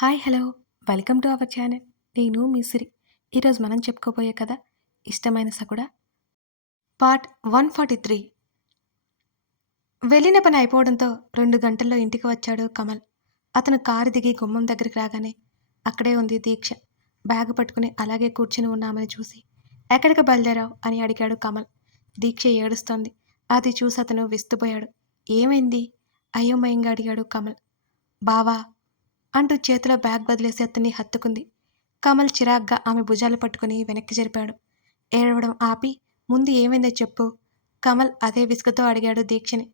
Hi hello welcome to our channel. నేను మీ సిరి. ఈరోజు మనం చెప్పుకోబోయే కథ ఇష్టమైన సకుడ పార్ట్ 143. వెళ్ళిన పని అయిపోవడంతో 2 గంటల్లో ఇంటికి వచ్చాడు కమల్. అతను కారు దిగి గుమ్మం దగ్గరికి రాగానే అక్కడే ఉంది దీక్ష. బ్యాగ్ పట్టుకుని అలాగే కూర్చుని ఉన్నామని చూసి ఎక్కడికి బయలుదేరావు అని అడిగాడు కమల్. దీక్ష ఏడుస్తోంది. అది చూసి అతను విస్తుపోయాడు. ఏమైంది అయోమయంగా అడిగాడు కమల్. బావా అంటూ చేతిలో బ్యాగ్ వదిలేసి అతన్ని హత్తుకుంది. కమల్ చిరాగ్గా ఆమె భుజాలు పట్టుకుని వెనక్కి జరిపాడు. ఏడవడం ఆపి ముందు ఏమైందో చెప్పు. కమల్ అదే విసుగుతో అడిగాడు దీక్షని.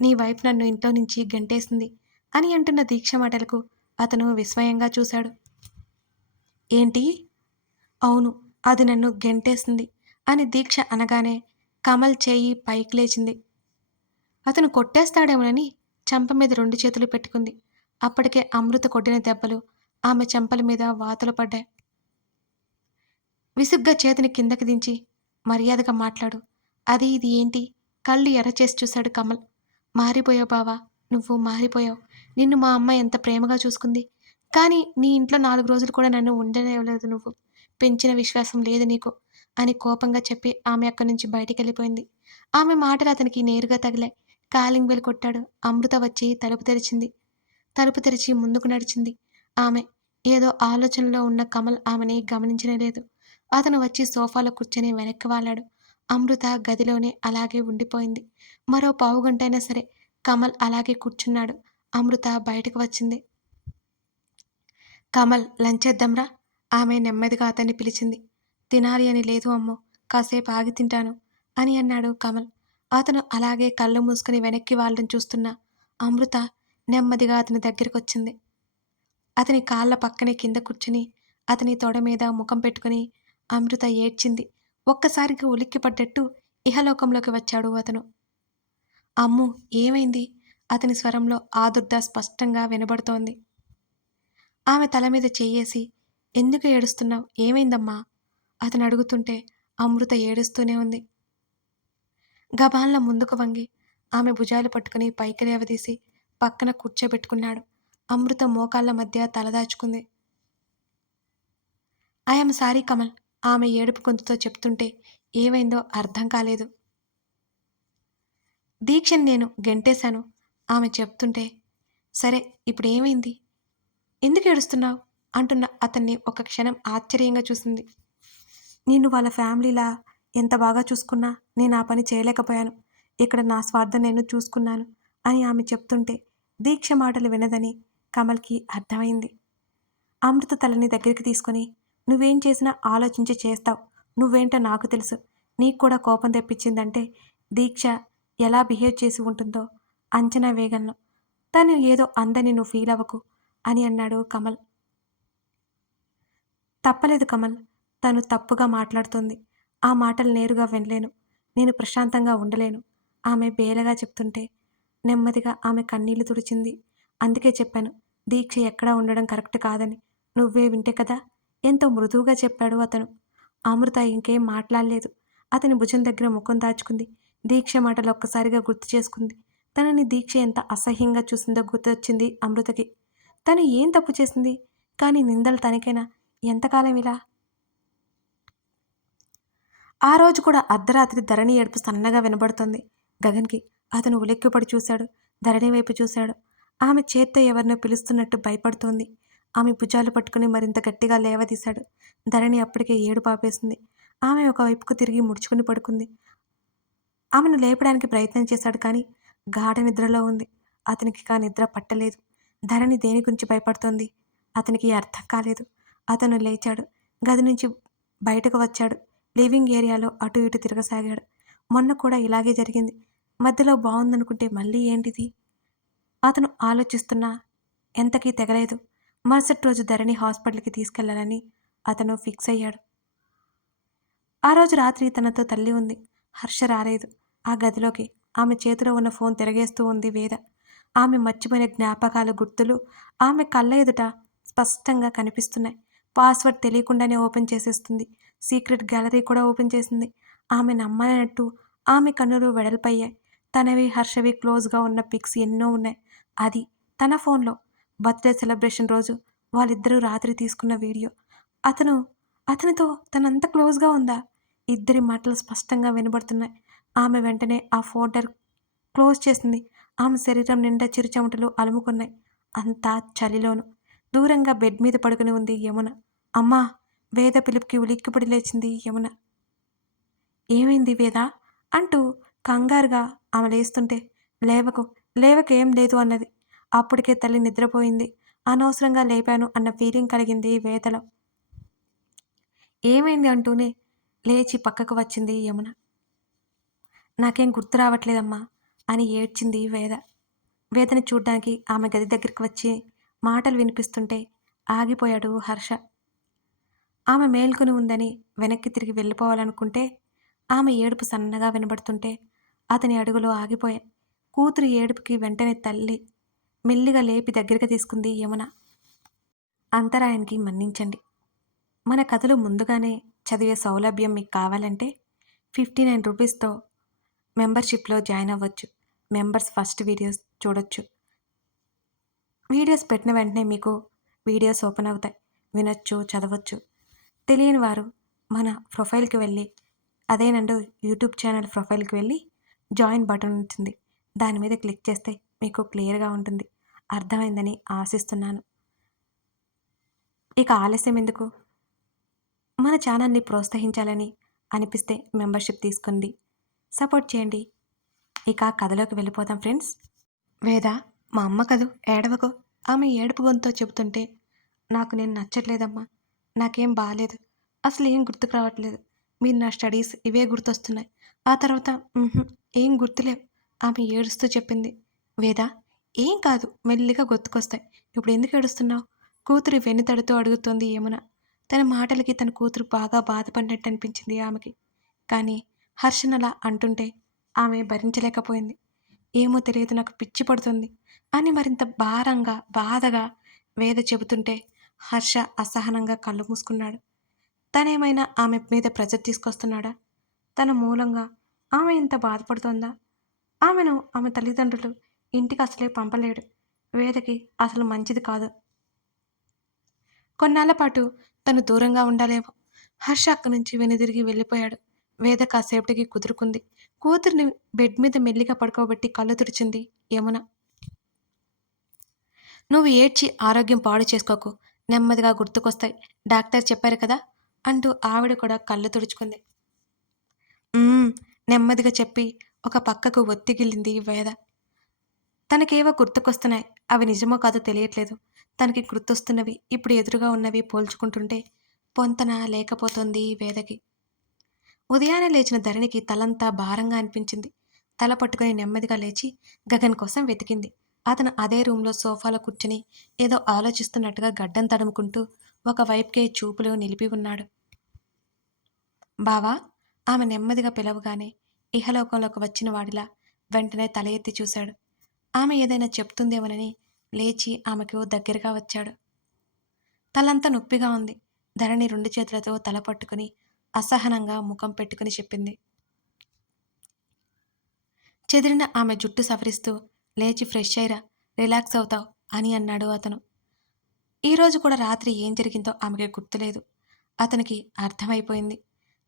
నీ వైఫ్ నన్ను ఇంట్లో నుంచి గంటేసింది అని అంటున్న దీక్ష మాటలకు అతను విస్మయంగా చూశాడు. ఏంటి? అవును, అది నన్ను గెంటేసింది అని దీక్ష అనగానే కమల్ చేయి పైకి లేచింది. అతను కొట్టేస్తాడేమోనని చెంప మీద 2 చేతులు పెట్టుకుంది. అప్పటికే అమృత కొట్టిన దెబ్బలు ఆమె చెంపల మీద వాతలు పడ్డాయి. విసుగ్గా చేతిని కిందకి దించి మర్యాదగా మాట్లాడు. అది ఇది ఏంటి? కళ్ళు ఎర్రచేసి చూశాడు కమల్. మారిపోయావు బావా, నువ్వు మారిపోయావు. నిన్ను మా అమ్మ ఎంత ప్రేమగా చూసుకుంది. కానీ నీ ఇంట్లో 4 రోజులు కూడా నన్ను ఉండనివ్వలేదు నువ్వు. పెంచిన విశ్వాసం లేదు నీకు అని కోపంగా చెప్పి ఆమె అక్కడి నుంచి బయటికెళ్ళిపోయింది. ఆమె మాటలు అతనికి నేరుగా తగిలాయి. కాలింగ్ బెల్ కొట్టాడు. అమృత వచ్చి తలుపు తెరిచింది. తలుపు తెరిచి ముందుకు నడిచింది. ఆమె ఏదో ఆలోచనలో ఉన్న కమల్ ఆమెని గమనించనే లేదు. అతను వచ్చి సోఫాలో కూర్చొని వెనక్కి వాలాడు. అమృత గదిలోనే అలాగే ఉండిపోయింది. మరో పావుగంటైనా సరే కమల్ అలాగే కూర్చున్నాడు. అమృత బయటకు వచ్చింది. కమల్, లంచ్ చేద్దాంరా. ఆమె నెమ్మదిగా అతన్ని పిలిచింది. తినాలి అని లేదు అమ్మో, కాసేపు ఆగి తింటాను అని అన్నాడు కమల్. అతను అలాగే కళ్ళు మూసుకుని వెనక్కి వాళ్ళని చూస్తున్న అమృత నెమ్మదిగా అతని దగ్గరికొచ్చింది. అతని కాళ్ళ పక్కనే కింద కూర్చుని అతని తొడ మీద ముఖం పెట్టుకుని అమృత ఏడ్చింది. ఒక్కసారిగా ఉలిక్కిపడ్డట్టు ఇహలోకంలోకి వచ్చాడు అతను. అమ్ము, ఏమైంది? అతని స్వరంలో ఆదుర్ద స్పష్టంగా వినబడుతోంది. ఆమె తల మీద చెయ్యేసి, ఎందుకు ఏడుస్తున్నావు? ఏమైందమ్మా? అతను అడుగుతుంటే అమృత ఏడుస్తూనే ఉంది. గబాన్ల ముందుకు వంగి ఆమె భుజాలు పట్టుకుని పైకి లేవదీసి పక్కన కూర్చోబెట్టుకున్నాడు. అమృత మోకాళ్ళ మధ్య తలదాచుకుంది. ఐఎమ్ సారీ కమల్, ఆమె ఏడుపు గొంతుతో చెప్తుంటే ఏమైందో అర్థం కాలేదు. దీక్షని నేను గెంటేశాను ఆమె చెప్తుంటే. సరే, ఇప్పుడు ఏమైంది? ఎందుకు ఏడుస్తున్నావు అంటున్న అతన్ని ఒక క్షణం ఆశ్చర్యంగా చూసింది. నిన్ను వాళ్ళ ఫ్యామిలీలా ఎంత బాగా చూసుకున్నా నేను ఆ పని చేయలేకపోయాను. ఇక్కడ నా స్వార్థం నేను చూసుకున్నాను అని ఆమె చెప్తుంటే దీక్ష మాటలు వినదని కమల్కి అర్థమైంది. అమృత తలని దగ్గరికి తీసుకొని, నువ్వేం చేసినా ఆలోచించి చేస్తావు. నువ్వేంటో నాకు తెలుసు. నీకు కూడా కోపం తెప్పించిందంటే దీక్ష ఎలా బిహేవ్ చేసి ఉంటుందో అంచనా వేయగలను. తను ఏదో అందని నువ్వు ఫీల్ అవ్వకు అని అన్నాడు కమల్. తప్పలేదు కమల్, తను తప్పుగా మాట్లాడుతోంది. ఆ మాటలు నేరుగా వినలేను. నేను ప్రశాంతంగా ఉండలేను ఆమె బేలగా చెప్తుంటే నెమ్మదిగా ఆమె కన్నీళ్లు తుడిచింది. అందుకే చెప్పాను, దీక్ష ఎక్కడా ఉండడం కరెక్ట్ కాదని. నువ్వే వింటే కదా. ఎంతో మృదువుగా చెప్పాడు అతను. అమృత ఇంకేం మాట్లాడలేదు. అతని భుజం దగ్గర ముఖం దాచుకుంది. దీక్ష మాటలు ఒక్కసారిగా గుర్తు చేసుకుంది. తనని దీక్ష ఎంత అసహ్యంగా చూసిందో గుర్తొచ్చింది అమృతకి. తను ఏం తప్పు చేసింది? కానీ నిందలు తనకేనా? ఎంతకాలం ఇలా? ఆ రోజు కూడా అర్ధరాత్రి ధరణి ఏడుపు సన్నగా వినబడుతోంది గగన్కి. అతను ఉలిక్కిపడి చూశాడు. ధరణి వైపు చూశాడు. ఆమె చేత్తో ఎవరినో పిలుస్తున్నట్టు భయపడుతోంది. ఆమె భుజాలు పట్టుకుని మరింత గట్టిగా లేవదీశాడు. ధరణి అప్పటికే ఏడుపు ఆపేసింది. ఆమె ఒకవైపుకు తిరిగి ముడుచుకుని పడుకుంది. ఆమెను లేపడానికి ప్రయత్నం చేశాడు కానీ గాఢ నిద్రలో ఉంది. అతనికి నిద్ర పట్టలేదు. ధరణి దేని గురించి భయపడుతోంది అతనికి అర్థం కాలేదు. అతను లేచాడు. గది నుంచి బయటకు వచ్చాడు. లివింగ్ ఏరియాలో అటు ఇటు తిరగసాగాడు. మొన్న కూడా ఇలాగే జరిగింది. మధ్యలో బాగుందనుకుంటే మళ్ళీ ఏంటిది? అతను ఆలోచిస్తున్నా ఎంతకీ తెగలేదు. మరుసటి రోజు ధరణి హాస్పిటల్కి తీసుకెళ్లాలని అతను ఫిక్స్ అయ్యాడు. ఆ రోజు రాత్రి తనతో తల్లి ఉంది. హర్ష రాలేదు. ఆ గదిలోకి ఆమె చేతిలో ఉన్న ఫోన్ తిరగేస్తూ ఉంది వేద. ఆమె మర్చిపోయిన జ్ఞాపకాల గుర్తులు ఆమె కళ్ళ ఎదుట స్పష్టంగా కనిపిస్తున్నాయి. పాస్వర్డ్ తెలియకుండానే ఓపెన్ చేసేస్తుంది. సీక్రెట్ గ్యాలరీ కూడా ఓపెన్ చేసింది. ఆమె నమ్మలేనట్టు ఆమె కన్నులు వెడల్పయ్యాయి. తనవి హర్షవి క్లోజ్గా ఉన్న పిక్స్ ఎన్నో ఉన్నాయి. అది తన ఫోన్లో. బర్త్డే సెలబ్రేషన్ రోజు వాళ్ళిద్దరూ రాత్రి తీసుకున్న వీడియో. అతను అతనితో తనంత క్లోజ్‌గా ఉందా? ఇద్దరి మాటలు స్పష్టంగా వినబడుతున్నాయి. ఆమె వెంటనే ఆ ఫోల్డర్ క్లోజ్ చేసింది. ఆమె శరీరం నిండా చిరుచెమటలు అలుముకున్నాయి. అంతా చలిలోను. దూరంగా బెడ్ మీద పడుకుని ఉంది యమున. అమ్మా! వేద పిలుపుకి ఉలిక్కిపడి లేచింది యమున. ఏమైంది వేదా? అంటూ కంగారుగా ఆమె లేస్తుంటే, లేవకు, లేవకు ఏం లేదు అన్నది. అప్పటికే తల్లి నిద్రపోయింది. అనవసరంగా లేపాను అన్న ఫీలింగ్ కలిగింది వేదలో. ఏమైంది అంటూనే లేచి పక్కకు వచ్చింది యమున. నాకేం గుర్తు రావట్లేదమ్మా అని ఏడ్చింది వేద. వేదని చూడ్డానికి ఆమె గది దగ్గరికి వచ్చి మాటలు వినిపిస్తుంటే ఆగిపోయాడు హర్ష. ఆమె మేల్కొని ఉందని వెనక్కి తిరిగి వెళ్ళిపోవాలనుకుంటే ఆమె ఏడుపు సన్నగా వినబడుతుంటే అతని అడుగులు ఆగిపోయాయి. కూతురు ఏడుపుకి వెంటనే తల్లి మెల్లిగా లేపి దగ్గరికి తీసుకుంది యమున. అంతరాయానికి మన్నించండి. మన కథలు ముందుగానే చదివే సౌలభ్యం మీకు కావాలంటే 59 రూపీస్‌తో మెంబర్‌షిప్‌లో జాయిన్ అవ్వచ్చు. మెంబర్స్ ఫస్ట్ వీడియోస్ చూడొచ్చు. వీడియోస్ పెట్టిన వెంటనే మీకు వీడియోస్ ఓపెన్ అవుతాయి. వినొచ్చు, చదవచ్చు. తెలియని వారు మన ప్రొఫైల్‌కి వెళ్ళి అదేనండి యూట్యూబ్ ఛానల్ ప్రొఫైల్‌కి వెళ్ళి జాయిన్ బటన్ ఉంటుంది. దాని మీద క్లిక్ చేస్తే మీకు క్లియర్‌గా ఉంటుంది. అర్థమైందని ఆశిస్తున్నాను. ఇక ఆలస్యం ఎందుకు? మన ఛానల్‌ని ప్రోత్సహించాలని అనిపిస్తే మెంబర్‌షిప్ తీసుకోండి. సపోర్ట్ చేయండి. ఇక కథలోకి వెళ్ళిపోదాం ఫ్రెండ్స్. వేద, మా అమ్మ కదూ, ఏడవకు. ఆమె ఏడుపు గొంతుతో చెబుతుంటే, నాకు నేను నచ్చట్లేదమ్మా. నాకేం బాలేదు. అసలేం గుర్తుకు రావట్లేదు. మీరు నా స్టడీస్ ఇవే గుర్తొస్తున్నాయి. ఆ తర్వాత ఏం గుర్తులేవు. ఆమె ఏడుస్తూ చెప్పింది. వేద, ఏం కాదు, మెల్లిగా గుర్తుకొస్తాయి. ఇప్పుడు ఎందుకు ఏడుస్తున్నావు? కూతురి వెన్నుతడుతూ అడుగుతోంది యమున. తన మాటలకి తన కూతురు బాగా బాధపడినట్టు అనిపించింది ఆమెకి. కానీ హర్షనలా అంటుంటే ఆమె భరించలేకపోయింది. ఏమో తెలియదు, నాకు పిచ్చి పడుతుంది అని మరింత భారంగా, బాధగా వేద చెబుతుంటే హర్ష అసహనంగా కళ్ళు మూసుకున్నాడు. తనేమైనా ఆమె మీద ప్రెజర్ తీసుకొస్తున్నాడా? తన మూలంగా ఆమె ఇంత బాధపడుతోందా? ఆమె తల్లిదండ్రులు ఇంటికి అసలే పంపలేడు. వేదకి అసలు మంచిది కాదు. కొన్నాళ్ల పాటు తను దూరంగా ఉండాలేమో. హర్ష అక్కడి నుంచి వెనుదిరిగి వెళ్ళిపోయాడు. వేద కాసేపటికి కుదురుకుంది. కూతురిని బెడ్ మీద మెల్లిగా పడుకోబెట్టి కళ్ళు తుడిచింది యమున. నువ్వు ఏడ్చి ఆరోగ్యం పాడు చేసుకోకు. నెమ్మదిగా గుర్తుకొస్తాయి. డాక్టర్ చెప్పారు కదా అంటూ ఆవిడ కూడా కళ్ళు తుడుచుకుంది. నెమ్మదిగా చెప్పి ఒక పక్కకు ఒత్తిగిల్లింది వేద. తనకేవో గుర్తుకొస్తున్నాయి. అవి నిజమో కాదో తెలియట్లేదు. తనకి గుర్తొస్తున్నవి ఇప్పుడు ఎదురుగా ఉన్నవి పోల్చుకుంటుంటే పొంతన లేకపోతుంది వేదకి. ఉదయాన్నే లేచిన ధరణికి తలంతా భారంగా అనిపించింది. తల పట్టుకుని నెమ్మదిగా లేచి గగన్ కోసం వెతికింది. అతను అదే రూంలో సోఫాలో కూర్చుని ఏదో ఆలోచిస్తున్నట్టుగా గడ్డం తడుముకుంటూ ఒకవైపుకే చూపులు నిలిపి ఉన్నాడు. బావా, ఆమె నెమ్మదిగా పిలవగానే ఇహలోకంలోకి వచ్చిన వాడిలా వెంటనే తల ఎత్తి చూశాడు. ఆమె ఏదైనా చెప్తుందేమోనని లేచి ఆమెకు దగ్గరగా వచ్చాడు. తలంతా నొప్పిగా ఉంది. ధరణి 2 చేతులతో తల పట్టుకుని అసహనంగా ముఖం పెట్టుకుని చెప్పింది. చెదిరిన ఆమె జుట్టు సవరిస్తూ లేచి ఫ్రెష్ అయ్యిరా, రిలాక్స్ అవుతావు అని అన్నాడు అతను. ఈరోజు కూడా రాత్రి ఏం జరిగిందో ఆమెకి గుర్తులేదు. అతనికి అర్థమైపోయింది.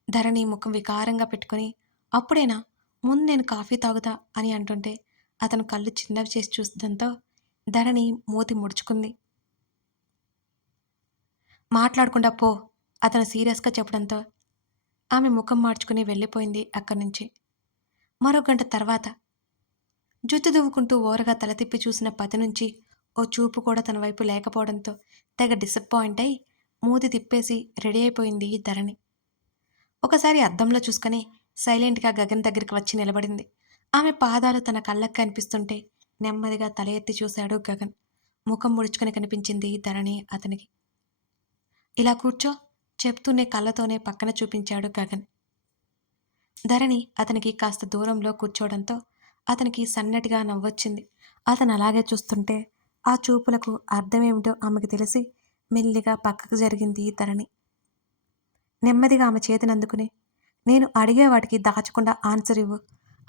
ధరణి ముఖం వికారంగా పెట్టుకుని అప్పుడేనా, ముందు నేను కాఫీ తాగుతా అని అంటుంటే అతను కళ్ళు చిన్నవి చేసి చూసడంతో ధరణి మూతి ముడుచుకుంది. మాట్లాడకుండా పో, అతను సీరియస్గా చెప్పడంతో ఆమె ముఖం మార్చుకుని వెళ్ళిపోయింది అక్కడి నుంచి. మరో గంట తర్వాత జుత్తు దువ్వుకుంటూ ఓరగా తల తిప్పి చూసిన పతి నుంచి ఓ చూపు కూడా తన వైపు లేకపోవడంతో తెగ డిసప్పాయింట్ అయి మూతి తిప్పేసి రెడీ అయిపోయింది ధరణి. ఒకసారి అద్దంలో చూసుకుని సైలెంట్గా గగన్ దగ్గరికి వచ్చి నిలబడింది. ఆమె పాదాలు తన కళ్ళకి కనిపిస్తుంటే నెమ్మదిగా తల ఎత్తి చూశాడు గగన్. ముఖం ముడుచుకుని కనిపించింది ధరణి అతనికి. ఇలా కూర్చో చెప్తూనే కళ్ళతోనే పక్కన చూపించాడు గగన్. ధరణి అతనికి కాస్త దూరంలో కూర్చోవడంతో అతనికి సన్నటిగా నవ్వొచ్చింది. అతను అలాగే చూస్తుంటే ఆ చూపులకు అర్థమేమిటో ఆమెకు తెలిసి మెల్లిగా పక్కకు జరిగింది ధరణి. నెమ్మదిగా ఆమె చేతిని అందుకుని, నేను అడిగే వాటికి దాచకుండా ఆన్సర్ ఇవ్వు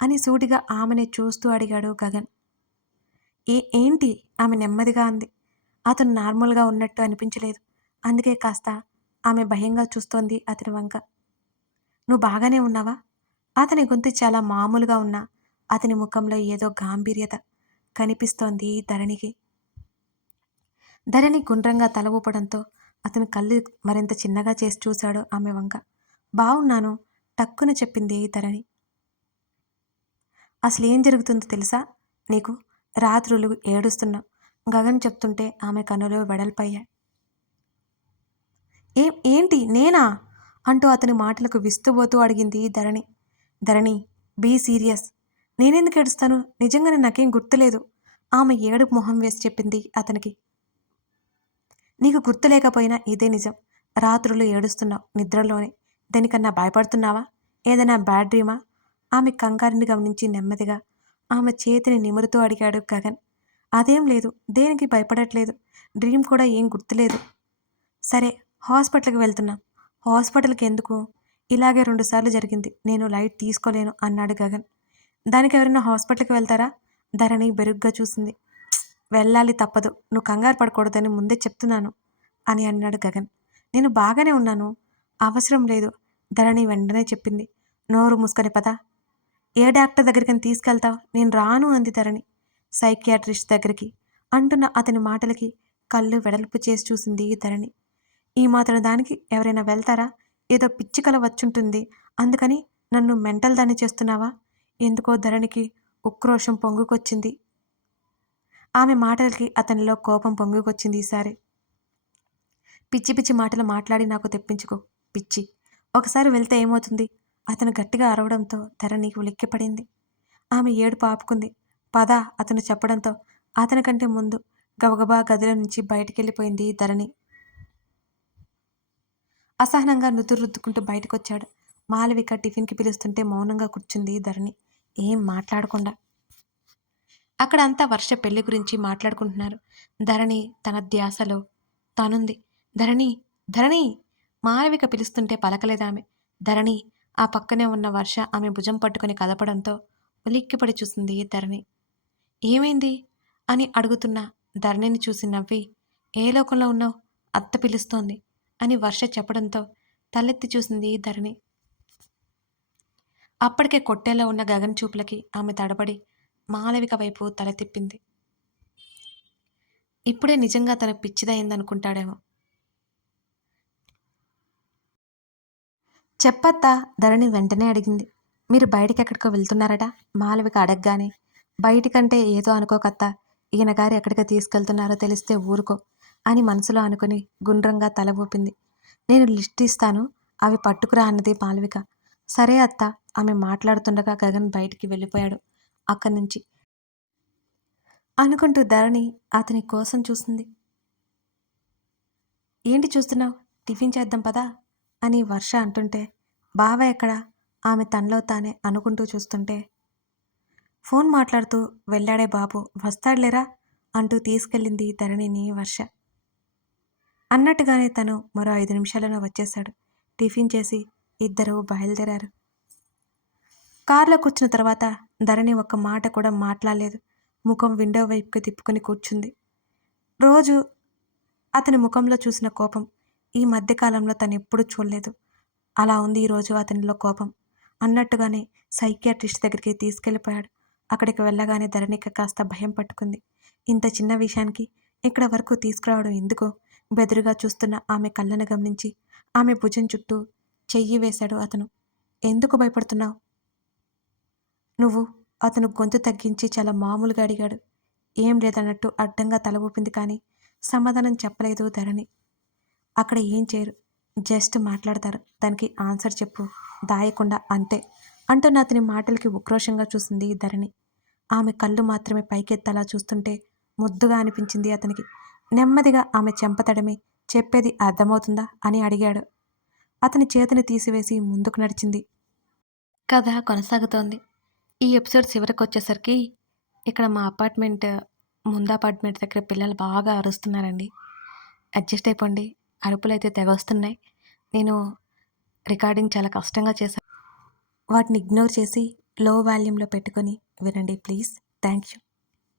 అని సూటిగా ఆమెనే చూస్తూ అడిగాడు గగన్. ఏంటి? ఆమె నెమ్మదిగా అంది. అతను నార్మల్‌గా ఉన్నట్టు అనిపించలేదు. అందుకే కాస్త ఆమె భయంగా చూస్తోంది అతని వంక. "నువ్వు బాగానే ఉన్నావా?" అతని గొంతు చాలా మామూలుగా ఉన్నా, అతని ముఖంలో ఏదో గాంభీర్యత కనిపిస్తోంది ధరణికి. ధరణి గుండ్రంగా తల ఊపడంతో అతను కళ్ళు మరింత చిన్నగా చేసి చూశాడు ఆమె వంక. "బావున్నాను" టక్కున చెప్పింది ధరణి. "అసలేం జరుగుతుందో తెలుసా నీకు? రాత్రులు ఏడుస్తున్నావు" గగన్ చెప్తుంటే ఆమె కనులు వెడల్పయ్యాయి. ఏంటి నేనా?" అంటూ అతని మాటలకు విస్తుబోతూ అడిగింది ధరణి. "ధరణి, బీ సీరియస్." "నేనెందుకు ఏడుస్తాను? నిజంగానే నాకేం గుర్తులేదు." ఆమె ఏడుపు మొహం వేసి చెప్పింది అతనికి. "నీకు గుర్తులేకపోయినా ఇదే నిజం. రాత్రులు ఏడుస్తున్నావు నిద్రలోనే. దేనికన్నా భయపడుతున్నావా? ఏదైనా బ్యాడ్ డ్రీమా?" ఆమె కంగారుని గమనించి నెమ్మదిగా ఆమె చేతిని నిమురుతూ అడిగాడు గగన్. "అదేం లేదు. దేనికి భయపడట్లేదు. డ్రీమ్ కూడా ఏం గుర్తులేదు." "సరే, హాస్పిటల్‌కి వెళ్తున్నాం." "హాస్పిటల్‌కి ఎందుకు?" "ఇలాగే 2 సార్లు జరిగింది. నేను లైట్ తీసుకోలేను" అన్నాడు గగన్. "దానికెవరైనా హాస్పిటల్‌కి వెళ్తారా?" ధరణి బెరుగ్గా చూసింది. "వెళ్ళాలి తప్పదు. నువ్వు కంగారు పడకూడదని ముందే చెప్తున్నాను" అని అన్నాడు గగన్. "నేను బాగానే ఉన్నాను." "అవసరం లేదు" ధరణి వెంటనే చెప్పింది. "నోరు మూసుకొని పద." "ఏ డాక్టర్ దగ్గరికని తీసుకెళ్తావు?" "నేను రాను" అంది ధరణి. "సైకియాట్రిస్ట్ దగ్గరికి" అంటున్న అతని మాటలకి కళ్ళు వెడల్పు చేసి చూసింది ధరణి. "ఈ మాత్రం దానికి ఎవరైనా వెళ్తారా? ఏదో పిచ్చి కల వచ్చుంటుంది. అందుకని నన్ను మెంటల్ దాన్ని చేస్తున్నావా?" ఎందుకో ధరణికి ఉక్రోషం పొంగుకొచ్చింది. ఆమె మాటలకి అతనిలో కోపం పొంగుకొచ్చింది ఈసారి. "పిచ్చి పిచ్చి మాటలు మాట్లాడి నాకు తెప్పించుకో పిచ్చి. ఒకసారి వెళ్తే ఏమవుతుంది?" అతను గట్టిగా అరవడంతో ధరణి ఉలిక్కిపడింది. ఆమె ఏడుపు ఆపుకుంది. "పద" అతను చెప్పడంతో అతనికంటే ముందు గబగబా గదిలో నుంచి బయటికెళ్ళిపోయింది ధరణి. అసహనంగా నుదురు రుద్దుకుంటూ బయటకొచ్చాడు. మాలవిక టిఫిన్‌కి పిలుస్తుంటే మౌనంగా కూర్చుంది ధరణి. ఏం మాట్లాడకుండా. అక్కడ అంతా వర్ష పెళ్లి గురించి మాట్లాడుకుంటున్నారు. ధరణి తన ధ్యాసలో తానుంది. "ధరణి! ధరణి!" మాలవిక పిలుస్తుంటే పలకలేదామె. ధరణి ఆ పక్కనే ఉన్న వర్ష ఆమె భుజం పట్టుకుని కదపడంతో ఉలిక్కిపడి చూసింది ధరణి. "ఏమైంది?" అని అడుగుతున్న ధరణిని చూసి నవ్వి, "ఏ లోకంలో ఉన్నావు? అత్త పిలుస్తోంది" అని వర్ష చెప్పడంతో తలెత్తి చూసింది ధరణి. అప్పటికే కొట్టేలో ఉన్న గగన్ చూపులకి ఆమె తడబడి మాలవిక వైపు తల తిప్పింది. ఇప్పుడే నిజంగా తను పిచ్చిదయిందనుకుంటాడేమో. "చెప్పత్తా" ధరణి వెంటనే అడిగింది. "మీరు బయటికెక్కడికో వెళ్తున్నారట" మాలవిక అడగ్గానే. "బయటికంటే ఏదో అనుకోకత్తా. ఈయనగారు ఎక్కడికి తీసుకెళ్తున్నారో తెలిస్తే ఊరుకో" అని మనసులో అనుకుని గుండ్రంగా తల ఊపింది. "నేను లిస్ట్ ఇస్తాను. అవి పట్టుకురా" అన్నది మాలవిక. "సరే అత్తా" ఆమె మాట్లాడుతుండగా గగన్ బయటికి వెళ్ళిపోయాడు అక్కడి నుంచి. అనుకుంటూ ధరణి అతని కోసం చూసింది. "ఏంటి చూస్తున్నావు? టిఫిన్ చేద్దాం పదా" అని వర్ష అంటుంటే, "బావ ఎక్కడా?" ఆమె తనలో తానే అనుకుంటూ చూస్తుంటే, "ఫోన్ మాట్లాడుతూ వెళ్ళాడే బాబు వస్తాడులేరా" అంటూ తీసుకెళ్ళింది ధరణిని వర్ష. అన్నట్టుగానే తను మరో 5 నిమిషాల్లోనే వచ్చేశాడు. టిఫిన్ చేసి ఇద్దరూ బయలుదేరారు. కారులో కూర్చున్న తర్వాత ధరణి ఒక్క మాట కూడా మాట్లాడలేదు. ముఖం విండో వైపుకి తిప్పుకొని కూర్చుంది. రోజు అతని ముఖంలో చూసిన కోపం ఈ మధ్యకాలంలో తనెప్పుడూ చూడలేదు. అలా ఉంది ఈరోజు అతనిలో కోపం. అన్నట్టుగానే సైకియాట్రిస్ట్ దగ్గరికి తీసుకెళ్ళిపోయాడు. అక్కడికి వెళ్ళగానే ధరణికి కాస్త భయం పట్టుకుంది. ఇంత చిన్న విషయానికి ఇక్కడ వరకు తీసుకురావడం ఎందుకు? బెదురుగా చూస్తున్న ఆమె కళ్ళను గమనించి ఆమె భుజం చుట్టూ చెయ్యి వేశాడు అతను. "ఎందుకు భయపడుతున్నావు నువ్వు?" అతను గొంతు తగ్గించి చాలా మామూలుగా అడిగాడు. ఏం లేదన్నట్టు అడ్డంగా తల ఊపింది కానీ సమాధానం చెప్పలేదు ధరణి. "అక్కడ ఏం చేయరు. జస్ట్ మాట్లాడతారు. దానికి ఆన్సర్ చెప్పు. దాయకుండా అంతే" అంటున్న అతని మాటలకి ఉక్రోషంగా చూసింది ధరణి. ఆమె కళ్ళు మాత్రమే పైకెత్తలా చూస్తుంటే ముద్దుగా అనిపించింది అతనికి. నెమ్మదిగా ఆమె చెంప తడిమి, "చెప్పేది అర్థమవుతుందా" అని అడిగాడు. అతని చేతిని తీసివేసి ముందుకు నడిచింది. కథ కొనసాగుతోంది. ఈ ఎపిసోడ్ చివరికొచ్చేసరికి ఇక్కడ మా ముందు అపార్ట్మెంట్ దగ్గర పిల్లలు బాగా అరుస్తున్నారండి. అడ్జస్ట్ అయిపోండి. అరుపులైతే తెగొస్తున్నాయి. నేను రికార్డింగ్ చాలా కష్టంగా చేశాను. వాటిని ఇగ్నోర్ చేసి లో వాల్యూమ్‌లో పెట్టుకొని వినండి ప్లీజ్. Thank you.